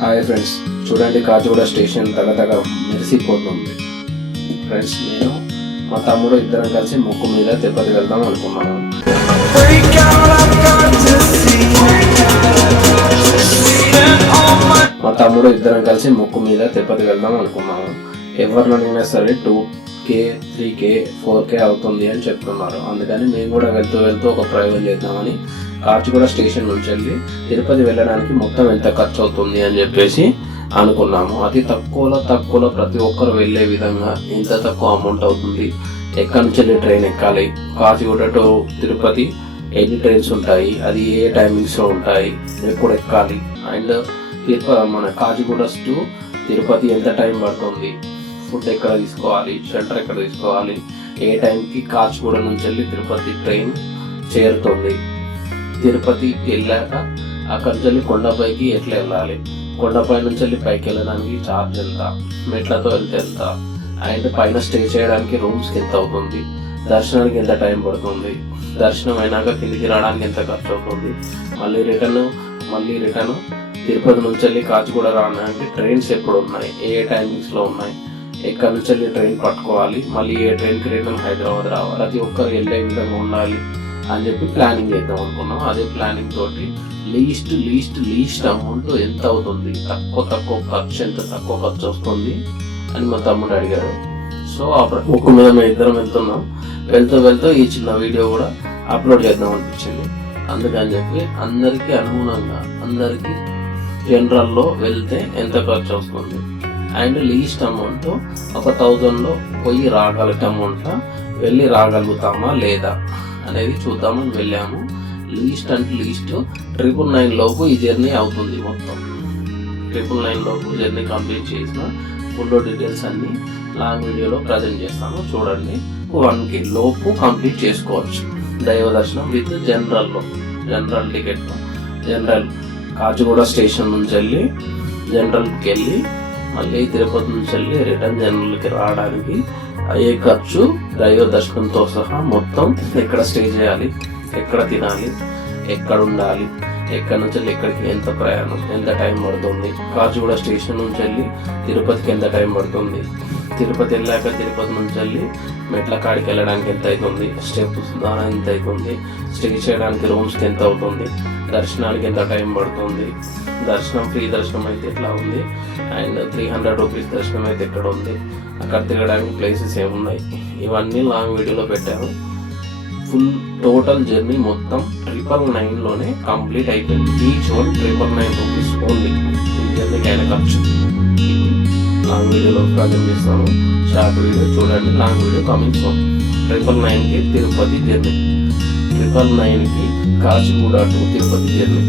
Hi friends, చూడండి Kachiguda station తగతగ మెరిసిపోతుంది. Friends, నేను మా తమ్ముడు ఇద్దరం కలిసి ముక్కు మీద తిరుపతి వెళ్దాం అనుకున్నాము. ఎవరినైనా సరే 2K 3K 4K అవుతుంది అని చెప్తున్నారు. అందుకని మేము కూడా వెళ్తూ ఒక ప్రయోగం చేద్దామని కాచిగూడ స్టేషన్ నుంచి వెళ్ళి తిరుపతి వెళ్ళడానికి మొత్తం ఎంత ఖర్చు అవుతుంది అని చెప్పేసి అనుకున్నాము. అతి తక్కువలో ప్రతి ఒక్కరు వెళ్ళే విధంగా ఎంత తక్కువ అమౌంట్ అవుతుంది, ఎక్కడి నుంచి వెళ్ళి ట్రైన్ ఎక్కాలి, కాచిగూడ టు తిరుపతి ఎన్ని ట్రైన్స్ ఉంటాయి, అది ఏ టైమింగ్స్లో ఉంటాయి, ఎప్పుడు ఎక్కాలి, అండ్ మన కాచిగూడ టు తిరుపతి ఎంత టైం పడుతుంది, ఫుడ్ ఎక్కడ తీసుకోవాలి, షెల్టర్ ఎక్కడ తీసుకోవాలి, ఏ టైంకి కాచిగూడ నుంచి వెళ్ళి తిరుపతి ట్రైన్ చేరుతుంది, తిరుపతి వెళ్ళాక అక్కడి నుంచి వెళ్ళి కొండపైకి ఎట్లా వెళ్ళాలి, కొండపై నుంచి వెళ్ళి పైకి వెళ్ళడానికి ఛార్జ్ ఎంత, మెట్లతో వెళ్తే ఎంత, అండ్ పైన స్టే చేయడానికి రూమ్స్కి ఎంత అవుతుంది, దర్శనానికి ఎంత టైం పడుతుంది, దర్శనం అయినాక కిందికి రావడానికి ఎంత ఖర్చు అవుతుంది, మళ్ళీ రిటర్న్ తిరుపతి నుంచి వెళ్ళి కాచిగూడ రావడానికి ట్రైన్స్ ఎప్పుడు ఉన్నాయి, ఏ టైమింగ్స్లో ఉన్నాయి, ఎక్కడి నుంచి వెళ్ళి ట్రైన్ పట్టుకోవాలి, మళ్ళీ ఏ ట్రైన్కి రిటర్న్ హైదరాబాద్ రావాలి, ప్రతి ఒక్కరు వెళ్ళే విధంగా ఉండాలి అని చెప్పి ప్లానింగ్ చేద్దాం అనుకున్నాం. అదే ప్లానింగ్ తోటి లీస్ట్ అమౌంట్ ఎంత అవుతుంది, తక్కువ ఖర్చు ఎంత తక్కువ ఖర్చు వస్తుంది అని మా తమ్ముడు అడిగారు. సో ఆ ముక్కు మీద మేము ఇద్దరం వెళ్తున్నాం. వెళ్తూ ఈ చిన్న వీడియో కూడా అప్లోడ్ చేద్దాం అనిపించింది. అందుకని చెప్పి అందరికీ అనుగుణంగా అందరికీ జనరల్లో వెళ్తే ఎంత ఖర్చు వస్తుంది అండ్ లీస్ట్ అమౌంట్ ఒక 1000లో పోయి రాగలిగే అమౌంట్ వెళ్ళి రాగలుగుతామా లేదా అనేది చూద్దామని వెళ్ళాము. లీస్ట్ 999 లోపు ఈ జర్నీ అవుతుంది. మొత్తం 999 లోపు జర్నీ కంప్లీట్ చేసిన ఫుల్ డీటెయిల్స్ అన్ని లాంగ్ వీడియోలో ప్రజెంట్ చేస్తాను. చూడండి, 1K లోపు కంప్లీట్ చేసుకోవచ్చు దైవ దర్శనం with general ticket. Kacheguda station నుంచి వెళ్ళి జనరల్కి వెళ్ళి మళ్ళీ తిరుపతి నుంచి వెళ్ళి రిటర్న్ జనరల్కి రావడానికి అయ్యే ఖర్చు దైవ దర్శనంతో సహా మొత్తం, ఎక్కడ స్టే చేయాలి, ఎక్కడ తినాలి, ఎక్కడ ఉండాలి, ఎక్కడి నుంచి వెళ్ళి ఎక్కడికి ఎంత ప్రయాణం, ఎంత టైం పడుతుంది, కాచిగూడ స్టేషన్ నుంచి వెళ్ళి తిరుపతికి ఎంత టైం పడుతుంది, తిరుపతి వెళ్ళాక తిరుపతి నుంచి వెళ్ళి మెట్ల కాడికి వెళ్ళడానికి ఎంత అవుతుంది, స్టెప్స్ ద్వారా ఎంత అవుతుంది, స్టే చేయడానికి రూమ్స్కి ఎంత అవుతుంది, దర్శనానికి ఎంత టైం పడుతుంది, ఫ్రీ దర్శనం అయితే ఎట్లా ఉంది, అండ్ 300 రూపీస్ దర్శనం అయితే ఎక్కడ ఉంది, అక్కడ తిరగడానికి ప్లేసెస్ ఏమున్నాయి, ఇవన్నీ లాంగ్ వీడియోలో పెట్టాను. ఫుల్ టోటల్ జర్నీ మొత్తం 999లోనే కంప్లీట్ అయిపోయింది. Each one 999 rupees only. ఈ జర్నీకి అయిన ఖర్చు లాంగ్ వీడియోలో ప్రజెంట్ చేస్తాను. షార్ట్ వీడియో చూడండి, లాంగ్ వీడియో కమింగ్ సూన్. 999కి తిరుపతి జర్నీ, 999కి కాచిగూడ టు తిరుపతి జర్నీ.